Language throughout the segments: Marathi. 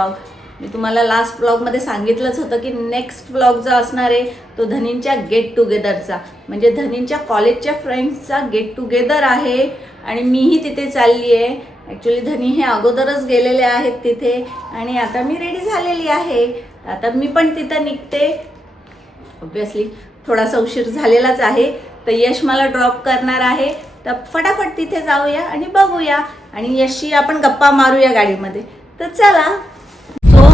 ब्लॉग. मी तुम्हाला लास्ट ब्लॉगमध्ये सांगितलंच होतं की नेक्स्ट ब्लॉग जो असणार आहे तो धनींच्या गेट टुगेदरचा, म्हणजे धनींच्या कॉलेजच्या फ्रेंड्सचा गेट टुगेदर आहे आणि मीही तिथे चालली आहे. ॲक्च्युली धनी हे अगोदरच गेलेले आहेत तिथे आणि आता मी रेडी झालेली आहे. आता मी पण तिथं निघते. ऑब्वियसली थोडासा उशीर झालेलाच आहे, तर यश मला ड्रॉप करणार आहे. तर फटाफट तिथे जाऊया आणि बघूया आणि यशशी आपण गप्पा मारूया गाडीमध्ये. तर चला. सो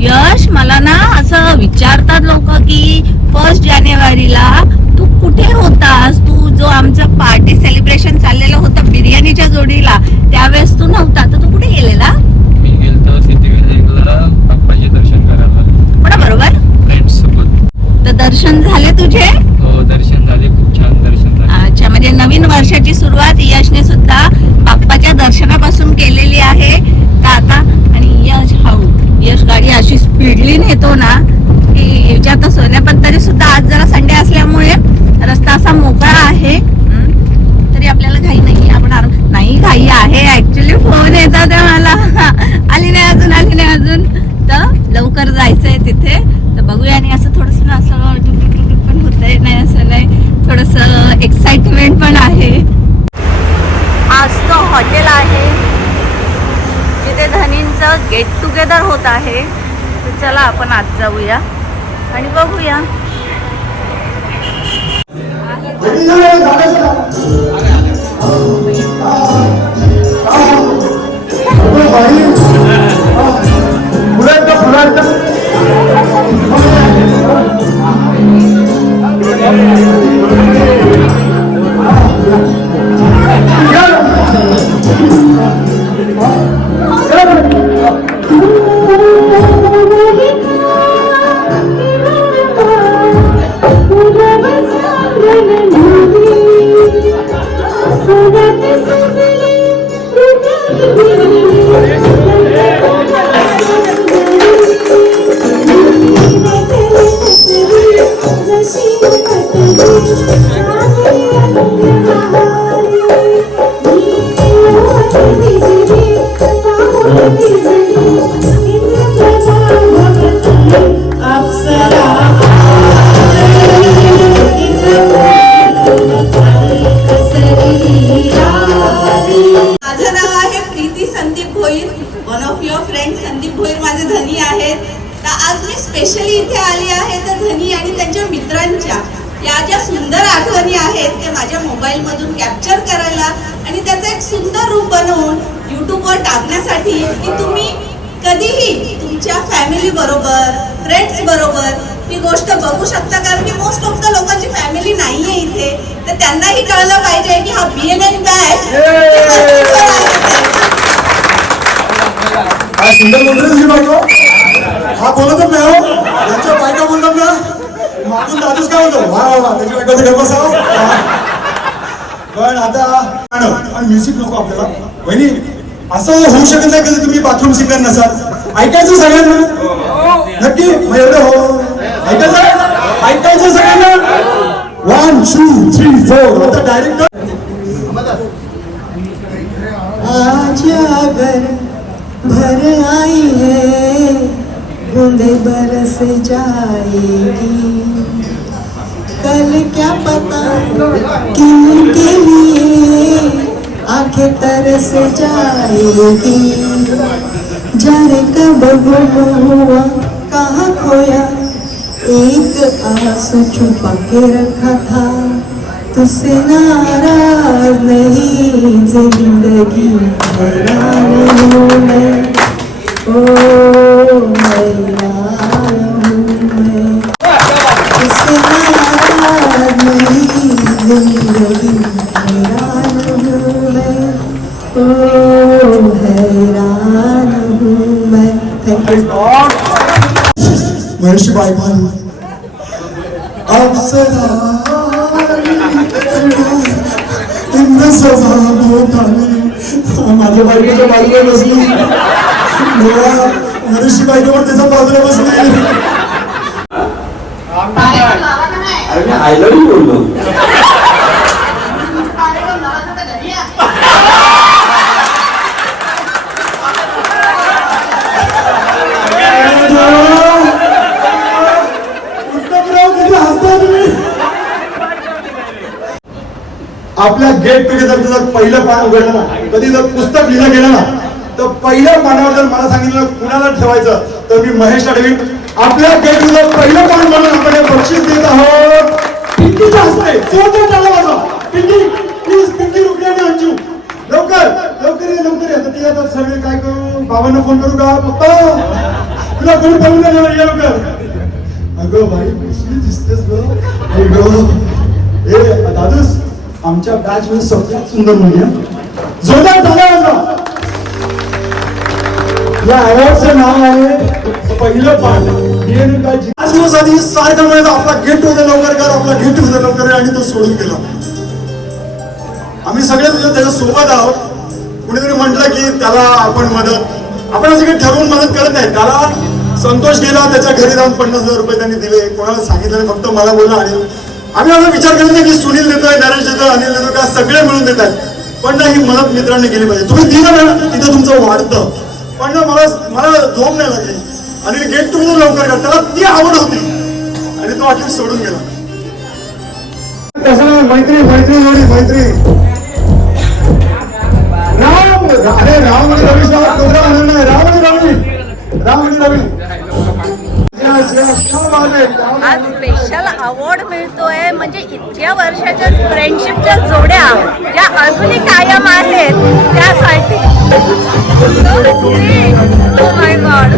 यश, मला ना असं विचारतात लोक की 1 जानेवारीला तू कुठे होतास? तू जो आमचा पार्टी सेलिब्रेशन चाललेलं होतं बिर्याणीच्या जोडीला त्यावेळेस तू नव्हता, तर तू कुठे गेलेला? मी गेलतो सिद्धिविनायकला बाप्पाचे दर्शन करायला. बरोबर, फ्रेंड्स सोबत. तर दर्शन झाले तुझे? हो, दर्शन झाले, खूप छान दर्शन झाले. अच्छा, म्हणजे नवीन वर्षाची सुरुवात यशने सुद्धा बाप्पाच्या दर्शनापासून केलेली आहे. तर आता आणि यश गाडी अशी स्पीडली नेतो ना की याच्यात सोन्या पत्तरी सुद्धा आज जरा संडे असल्यामुळे रस्ता असा मोकळा आहे. तरी आपल्याला घाई नाही, आपण नाही घाई आहे. ऍक्च्युली फोन येतात मला, आली नाही अजून, तर लवकर जायचंय तिथे. तर बघूया. आणि असं थोडस ना असं टुक पण होतंय, नाही असं नाही, थोडस एक्साइटमेंट पण आहे. आज तो हॉटेल आहे जिथे धनींचं गेट टुगेदर होत आहे. तर चला आपण आज जाऊया आणि बघूया. One of your friend Sandeep Bhoir माझे धनी आहेत. तर आज मी स्पेशली इथे आली आहे तर धनी आणि त्यांच्या मित्रांच्या या ज्या सुंदर आठवणी आहेत ते माझ्या मोबाईलमधून कॅप्चर करायला आणि त्याचं एक सुंदर रूप बनवून यूट्यूबवर टाकण्यासाठी की तुम्ही कधीही तुमच्या फॅमिली बरोबर, फ्रेंड्स बरोबर ही गोष्ट बघू शकता. कारण की मोस्ट ऑफ द लोकांची फॅमिली नाहीये इथे, तर त्यांनाही कळलं पाहिजे की हा BNN हा सुंदर बोलतो तुझी बायको, हा बोलतच नाही हो. त्यांच्या बायका बोलतात ना मागून दादूच काय होतो, वा वा वा त्याची बायको घर बसाव. पण आता आणि म्युझिक नको आपल्याला. वहिनी, असं होऊ शकत नाही कधी तुम्ही बाथरूम सिंगर नसाल. ऐकायचं सगळ्यांना नक्की, मग एवढं हो ऐकायचं सगळ्यांना. 1 2 3 4 आता डायरेक्ट भर आई है बूंदे बरस जाएगी, कल क्या पता किनके लिए आंखें तरस जाएगी. जाने कब गुम हुआ कहाँ खोया, एक आंसू छुपा के रखा था, तुझसे नाराज नहीं जिंदगी हैरान हूँ मैं, ओ हैरान हूँ मैं, तुझसे नाराज नहीं जिंदगी हैरान हूँ मैं, ओ हैरान हूँ मैं. Thank you. महर्षी बायमान अप्सरा माझ्या बायकोच्या बाजूला बसली, महर्षी बायको पण त्याच्या बाजूला बसली. अरे आय लव्ह यू बोललो. आपल्या गेट टुगेदरचं जर पहिलं पान उघडलं ना, कधी जर पुस्तक लिहिलं गेलं ना, तर पहिल्या पानावर जर मला सांगितलं कुणाला ठेवायचं तर मी महेशला ठेवीन. आपल्या गेट टुगेदर पहिलं पान म्हणून आपण हे बक्षीस देत आहोत पिंकीच्या हस्ते. जोरदार टाळ्या वाजवा. पिंकी प्लीज, पिंकी रुपये आणि अंजू लवकर लवकर ये, लवकर ये. आता ती आता सगळे काय करू, बाबांना फोन करू का, पप्पा तुला कोणी बोलून नाही ये लवकर. अगं बाई कसली दिसतेस ग. ए दादूस, आमच्या बॅच मध्ये सगळ्यात सुंदर मुली आहे. जोरदार टाळ्या वाजवा. या अवॉर्डचं नाव आहे पहिलं पान. पाच दिवस आधी सारखं मिळत आपला गेट टुगेदर लवकर कर, आपला गेट टुगेदर लवकर कर, आणि तो सोडून गेला. आम्ही सगळे तुझ्या त्याच्या सोबत आहोत. कुणीतरी म्हटलं की त्याला आपण असं काही ठरवून मदत करत नाही. त्याला संतोष गेला, त्याच्या घरी जाऊन 50,000 रुपये त्यांनी दिले. कोणाला सांगितलं फक्त मला बोलला. आणि आम्ही असा विचार करत नाही की सुनील देतोय, नरेश देतोय, अनिल देतोय का, सगळे मिळून देत आहेत. पण ना ही मदत मित्रांनी केली पाहिजे. तुम्ही दिलं ना तिथं तुमचं वाढतं. पण ना मला झोप नाही लागली. आणि गेट टुगेदर लवकर कर, त्याला ती आवड होती आणि तो अखेर सोडून गेला. कसं नाही, मैत्री मैत्री जोडी मैत्री. राम अरे राम आणि रवी साहेब कोणता आनंद आहे. राम आणि रवी, राम आणि रवी. आज स्पेशल अवॉर्ड मिळतोय म्हणजे इतक्या वर्षाच्या फ्रेंडशिपच्या जोड्या ज्या अजूनही कायम आहेत त्यासाठी. Oh my God.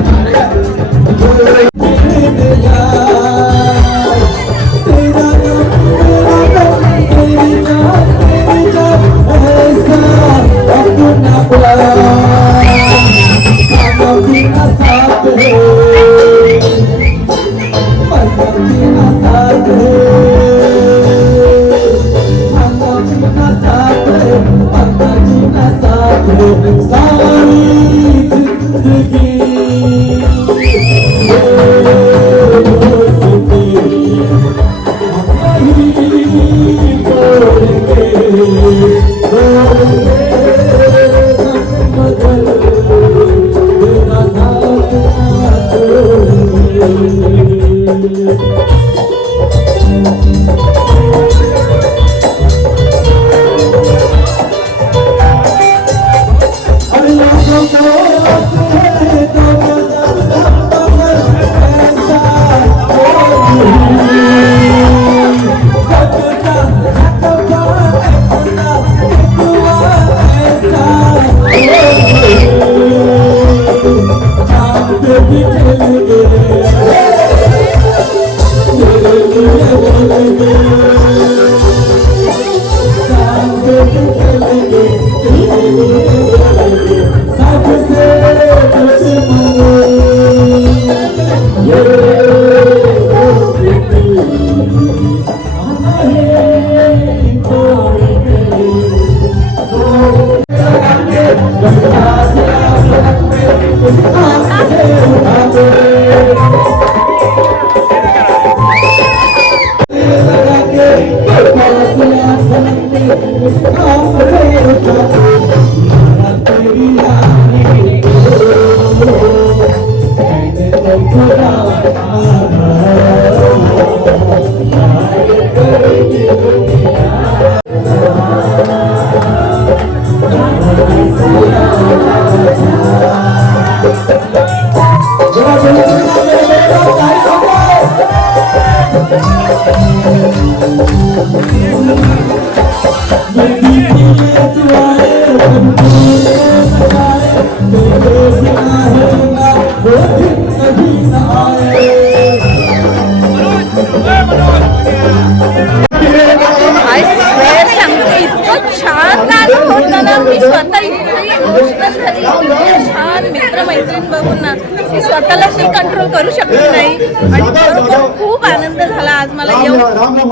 छान मित्रमैत्रीण बघून ना मी स्वतःला कंट्रोल करू शकले नाही आणि खरोखर खूप आनंद झाला आज मला येऊन.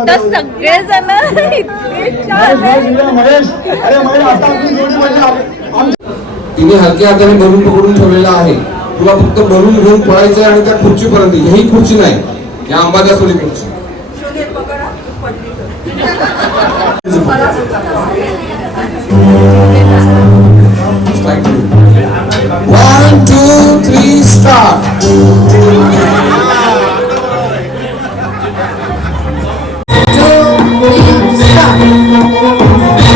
तर सगळेजण इतके छान. तिने हलक्या हाताने बलून पकडून ठेवलेला आहे. तुला फक्त बलून घेऊन पळायचंय आणि त्या खुर्चीपर्यंत. ही खुर्ची नाही, या अंबादासोली खुर्ची. One, two, three, start. Two, three, start.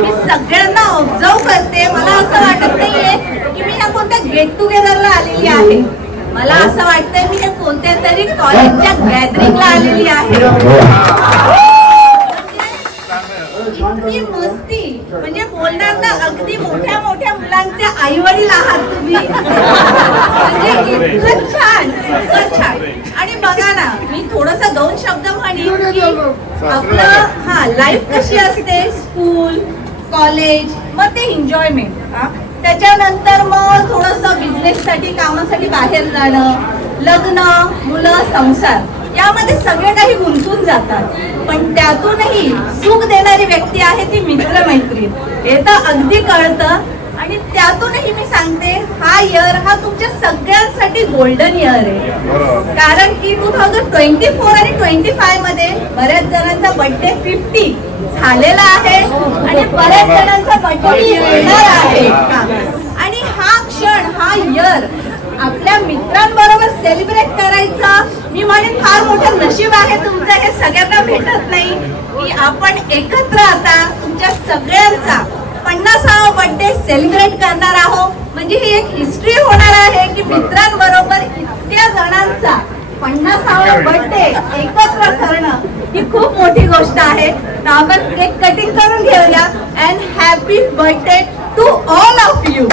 मी सगळ्यांना ऑब्झर्व करते. मला असं वाटत नाहीये की मी या कोणत्या गेट टुगेदरला आलेली आहे. मला असं वाटतंय मी या कोणत्या तरी कॉलेजच्या गॅदरिंगला आलेली आहे. इतकी मस्ती म्हणजे बोलणार ना अगदी मोठ्या मोठ्या मुलांचे आई वडील आहात तुम्ही. म्हणजे इतकं छान, इतकं छान. आणि बघा ना, मी थोडस 2 शब्द म्हणेन की आपलं लाईफ कशी असते, स्कूल, कॉलेज, मग ते एन्जॉयमेंट, त्याच्यानंतर मग थोडंसं बिझनेससाठी, कामासाठी बाहेर जाणं, लग्न, मुलं, संसार, यामध्ये सगळे काही गुंतून जातात. पण त्यातूनही सुख देणारी व्यक्ती आहे ती मित्रमैत्रीण. हे तर अगदी कळतं. आणि त्यातूनही मी सांगते, हा इयर हा तुमच्या सगळ्यांसाठी गोल्डन इयर आहे. कारण की 2024 आणि 25 मध्ये बऱ्याच जणांचा बर्थडे 50 झालेला आहे आणि बऱ्याच जणांचा बर्थडे येणार आहे. आणि हा क्षण, हा इयर आपल्या मित्रांबरोबर सेलिब्रेट करायचा, मी म्हणेन फार मोठं नशीब आहे तुमचं. हे सगळ्यांना भेटत नाही की आपण एकत्र आता तुमच्या सगळ्यांचा 50वा बर्थडे सेलिब्रेट करणार आहोत. म्हणजे ही एक हिस्ट्री होणार आहे की मित्रांबरोबर इतक्या जणांचा 50वा बर्थडे एकत्र करणं ही खूप मोठी गोष्ट आहे. तर आपण केक कटिंग करून घेऊया. And happy birthday to all of you.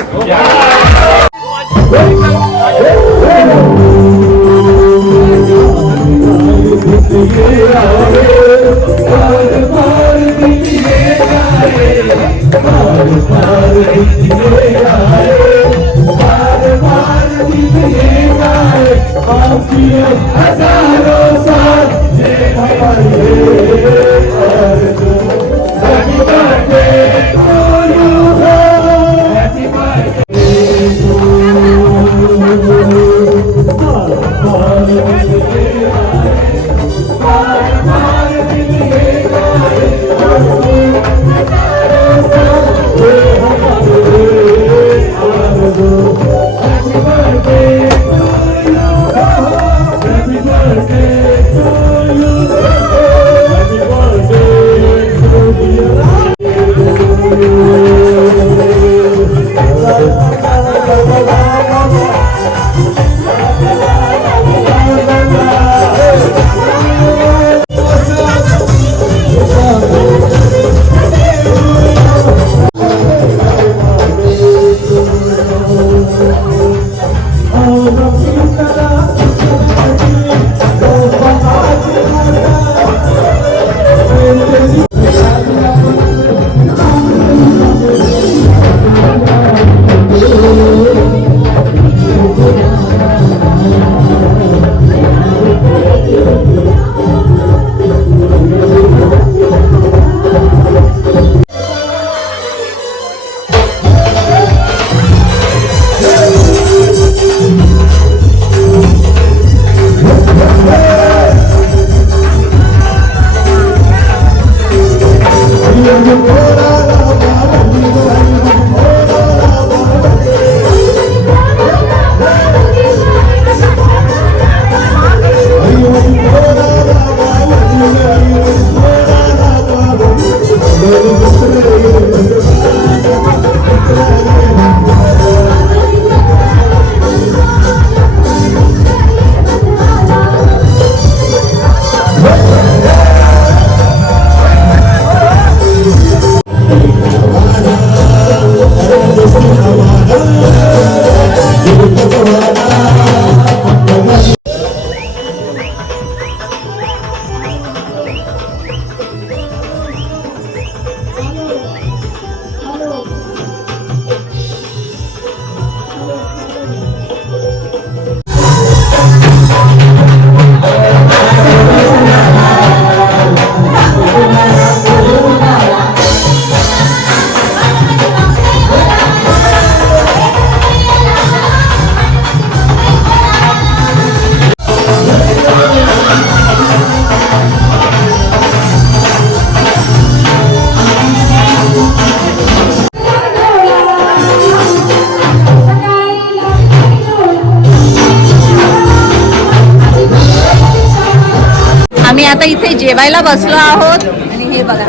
आम्ही आता इथे जेवायला बसलो आहोत आणि हे बघा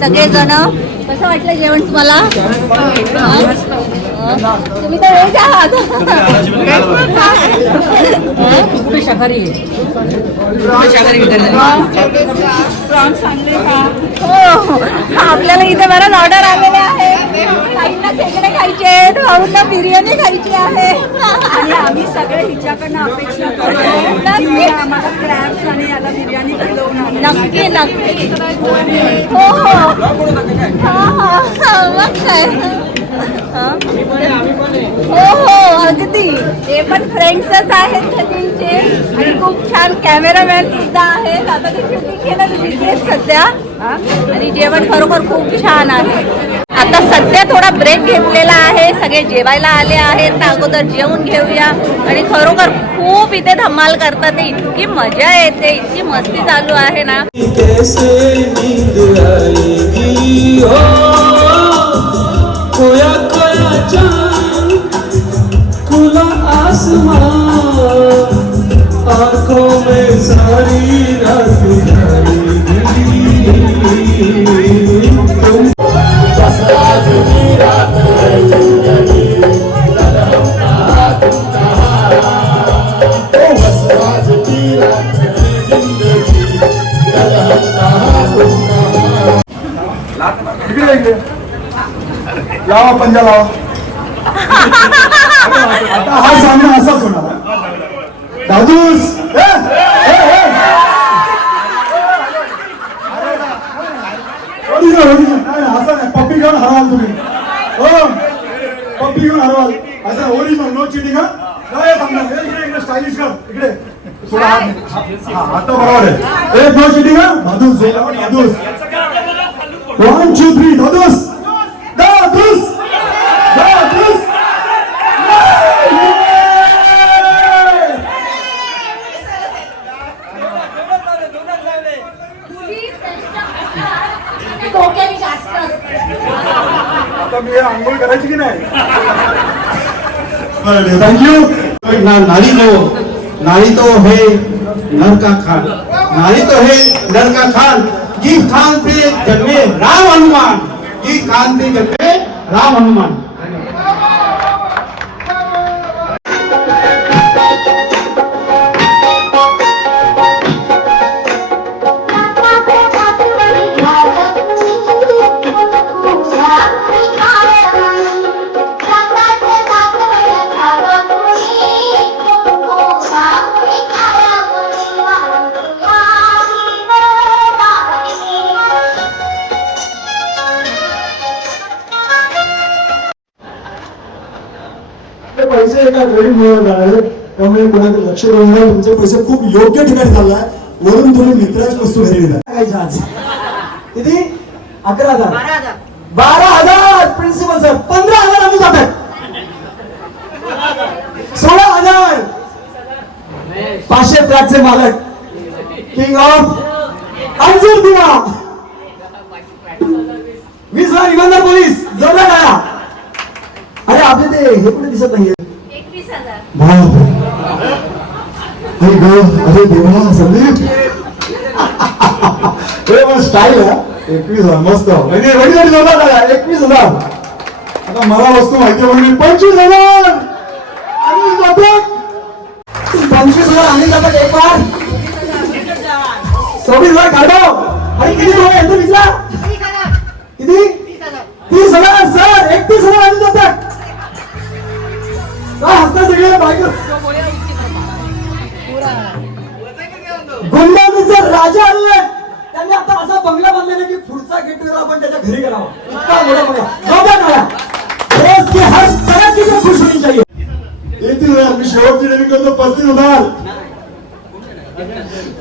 सगळेजण कसं वाटलं जेवण तुम्हाला? तुम्ही तर व्हेज आहात. प्रॉन्स आणले का? हो, आपल्याला इथे बराच ऑर्डर आलेले आहे. काहींना खेकडे खायचे आहेत, भाऊंना बिर्याणी खायची आहे. आणि आम्ही सगळे हिच्याकडनं अपेक्षा करतो की आम्हाला क्रॅब्स आणि याला बिर्याणी खिलवून आणा. नक्की नक्की. हो हो हा मग काय. हो हो अगदी. ते पण फ्रेंड्सच आहेत धनींचे आणि खूप छान कॅमेरामॅन सुद्धा आहेत. आता ते शूटिंग केलं दिसतेच सध्या. आणि जेवण खरोखर खूप छान आहे. आता सध्या थोडा ब्रेक घेतलेला आहे. सगळे जेवायला आले आहेत तर अगोदर जेवून घेऊया. आणि खरोखर खूप इथे धमाल करतात. इतकी मजा येते, इतकी मस्ती चालू आहे ना. कैसे नींद आएगी हो खोया खोया चांद खुला आसमान आंखों में सारी रात जाएगी तुम बस आज की रात है जिंदगी कदम कहाँ तुम कहाँ ओ बस आज की रात है जिंदगी कदम कहाँ तुम कहाँ इकडे इकडे लावा पंजा लावा. आता हा सामना असाच होणार. दादूस असं नाही. पप्पी घेऊन हरवाल तुम्ही. हो पप्पी घेऊन हरवाल. असं ओरिजिनल नो चिटिंग. इकडे स्टायलिश कर. इकडे थोडा आता बरोबर आहे. एक नो चिटिंग. दादूस दादूस 1 2 3 दादूस दादूस दादूस. आता मी आंघोळ करायची की नाही? थँक्यू. नारी तो है नर का खान, नारी तो है नर का खान. जिस खान से जन्मे राम हनुमान, जिस खान से जन्मे राम हनुमान. पैसे एका गरीब मिळवत आहे. त्यामुळे कोणाकडे लक्ष देऊन नये. तुमचे पैसे खूप योग्य ठिकाणी चाललाय. वरून तुम्ही मित्राची वस्तू घरी दिला. आज किती? 11,000 12,000 प्रिन्सिपल सर. 15,000 आम्ही जातात. 16,000 500 फ्लॅटचे मालक किंग ऑफ अंजूर दिवा. 20,000 इमानदार पोलीस जोरदार टाळ्या. अरे आपले ते हे कुठे दिसत नाहीये. 21,000. अरे देवा संदीप. स्टाईल आहे. 21,000 मस्त. म्हणजे वडील जोरदार टाळ्या. 21,000. आता मला वस्तू माहिती म्हणून 25,000 आणि जातात. 25,000 आणि जातात एक बार. 26,000 काढव. आणि किती डोळे यांचं विचार किती? 30,000 सर. 31,000 आणि जातात. का हसता सगळे बायको? गुंडांचा राजा आले. त्यांनी आता असा बंगला बांधलेला की पुढचा गेट टुगेदर आपण त्याच्या घरी करावा. इतका मोठा बंगला. जोरदार टाळ्या. देश के हर तरह की खुश होनी चाहिए. 30,000 मी शेवटची डेबिट करतो. 35,000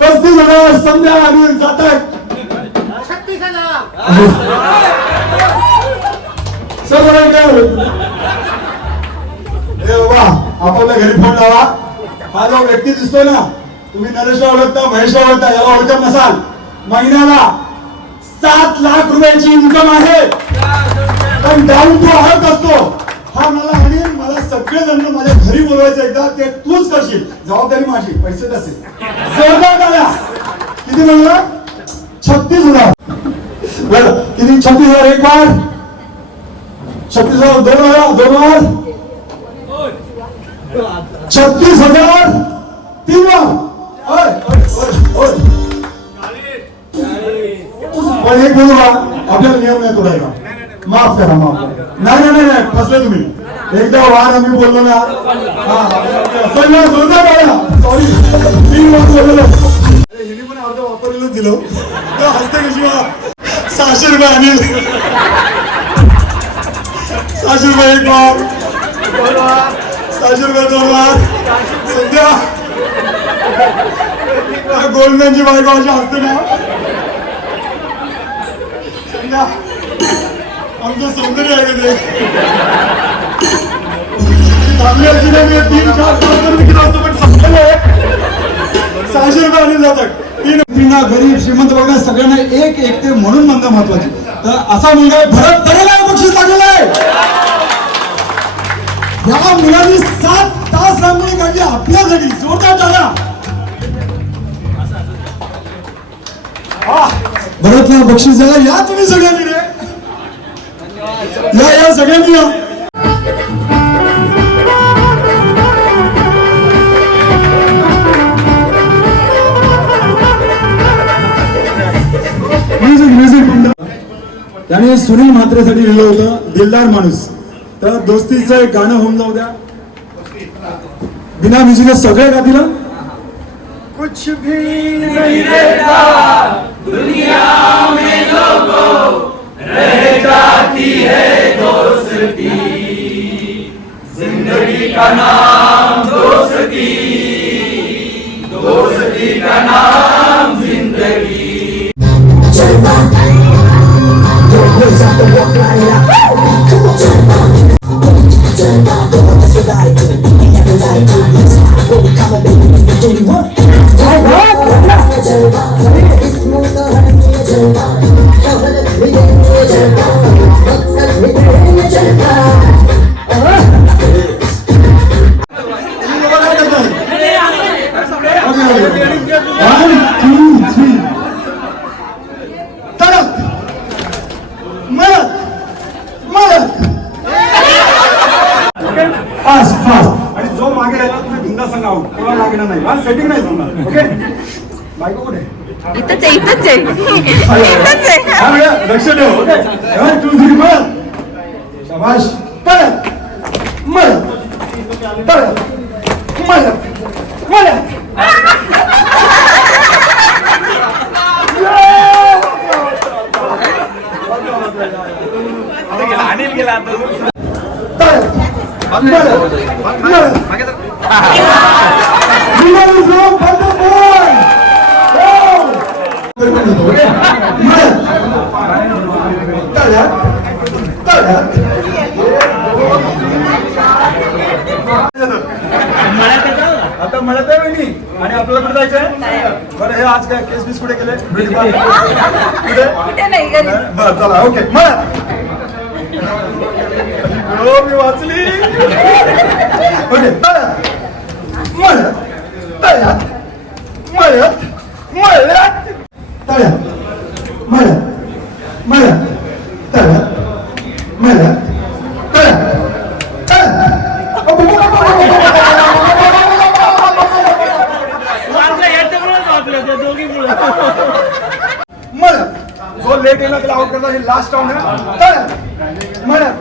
35,000 संध्या आणि जातात. 36,000 सर बरोबर काय? ए बाबा आपापल्या घरी फोन लावा. हा जो व्यक्ती दिसतोय ना, तुम्ही नरेशला ओळखता, महेशला ओळखता, याला ओळखत नसाल. महिन्याला 7 लाख रुपयाची इन्कम आहे. पण डाऊन टू अर्थ असतो. हा मला आणि मला सगळेजण माझ्या घरी बोलवायचं एकदा. ते तूच करशील. जबाबदारी माझी. पैसे तसे जोरदार टाळ्या. किती म्हणलं? 36,000. बरं किती? 36,000 एक बार. 36,000 दोन वार 36,000 तीन वार पण एक बोलू का आपल्याला नियम नाही तोडायला माफ करा नाही फसले तुम्ही एकदा वार आम्ही बोललो ना सॉरी 3 वार बोललो हिने पण अर्ध वापरलेलं दिलं हसते कशी 600 रुपये अनिल 600 रुपये एक वार 600 रुपये 2 वार सध्या गोल्डमॅनची बायको अशी हसते ना सध्या आमचं सौंदर्य आहे ते थांबली असती ना मी 3-4 किलो असतो पण संपलेलं 600 रुपये आणून जातात तीन गरीब श्रीमंत बघा सगळ्यांना एक ते म्हणून म्हणणं महत्वाचे तर असा मुलगा भरत तरेला बक्षीस लागलेला आहे या मुलांनी 7 तास रांगोळी काढली आपल्यासाठी जोरदार टाळा भरतला बक्षीस द्यायला या तुम्ही सगळ्यांनी रे या सगळ्यांनी या त्याने सुनील म्हात्रेसाठी लिहिलं होतं दिलदार माणूस तर दोस्तीचं एक गाणं होऊन जाऊ द्या बिना म्युझिक सगळे गातील कुछ भी नहीं रहता दुनिया में लोगों रह जाती है दोस्ती जिंदगी का नाम दोस्ती दोस्ती का नाम जिंदगी Ways out the walk right out. Come on, turn on, let's go out and do it. Ain't everybody do this. When we come up, baby, we can do you want. Turn on, it's smooth, so let me turn on. We get me turn on. Let's me turn on. आणि जो मागे राहिला तुम्ही भिंदा सांगा कोणा लागणार नाही मला सेटिंग नाही सांगणार ओके बायको कुठे इथंच आहे लक्ष ठेव ओके 1 2 3 मळत शाबाश परत मळत अनिल गेला आता म्हणत आहे वहिनी आणि आपल्याला कुठे जायचंय बरं हे आज काय केस बीस कुठे गेले कुठे नाही बरं चला ओके मी वाचली ओके मळत तळ्यात मळत मळल्यात तळ्यात मळत मळत तळ्यात मळत जो लेट येणार त्याला आउट करता हे लास्ट राऊंड आहे मळत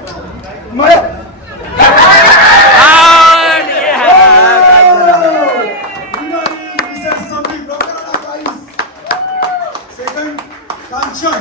मळत second Kanchan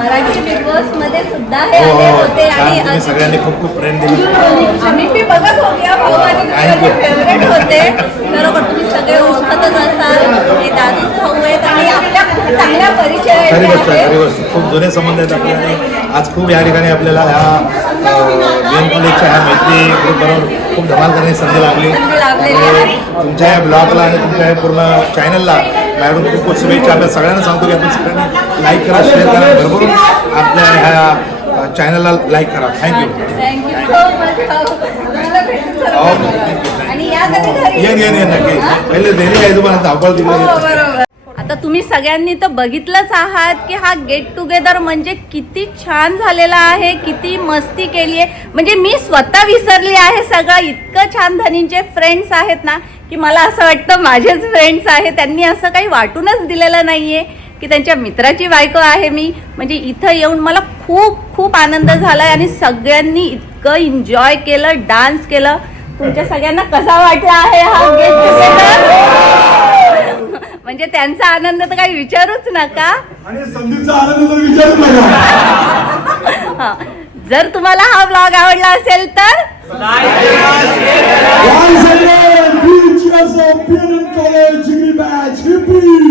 Marathi big boss मध्ये सुद्धा हे आले होते आणि सगळ्यांनी खूप खूप प्रेम दिलं. आम्ही बी बघत होते भाऊ आणि फेवरेट होते. बरोबर, तुम्ही सगळे ओळखतच असाल. हे दादूच भाऊ आहेत आणि आपल्या खूप चांगल्या परिचय खरी गोष्ट आहे, आहेत. खरी गोष्ट. खूप जुने संबंध आहेत आपले आणि आज खूप या ठिकाणी आपल्याला ह्या BN च्या ह्या मैत्री ग्रुपबरोबर खूप धमाल करण्याची संधी लागली. आणि तुमच्या या ब्लॉगला आणि तुमच्या या पूर्ण चॅनलला मॅडम खूप खूप शुभेच्छा. आपल्या सगळ्यांना सांगतो की आपण सगळ्यांनी लाईक करा, शेअर करा, भरभरून आपल्या ह्या चॅनलला लाईक करा. थँक्यू. थँक्यू सो मच भाऊ. आणि या कधी घरी ये नक्की. पहिले देणे आहे तुम्हाला धावपळ तिकडे. बरोबर. आता तुम्ही सगळ्यांनी तर बघितलंच आहात की हा गेट टुगेदर म्हणजे किती छान झालेला आहे, किती मस्ती केली आहे. म्हणजे मी स्वतः विसरली आहे सगळं. इतकं छान धनींचे फ्रेंड्स आहेत ना की मला असं वाटतं माझेच फ्रेंड्स आहे. त्यांनी असं काही वाटूनच दिलेलं नाहीये की त्यांच्या मित्राची बायको आहे मी. म्हणजे इथं येऊन मला खूप खूप आनंद झाला आणि सगळ्यांनी इतकं एन्जॉय केलं, डान्स केलं. तुमच्या सगळ्यांना कसा वाटला आहे हा गेट टुगेदर? म्हणजे त्यांचा आनंद तर काही विचारूच नका. आणि संदीपचा आनंद तर विचारूच नका. हा, जर तुम्हाला हा व्लॉग आवडला असेल तर Once again, features of BN College Degree Batch. Hippie!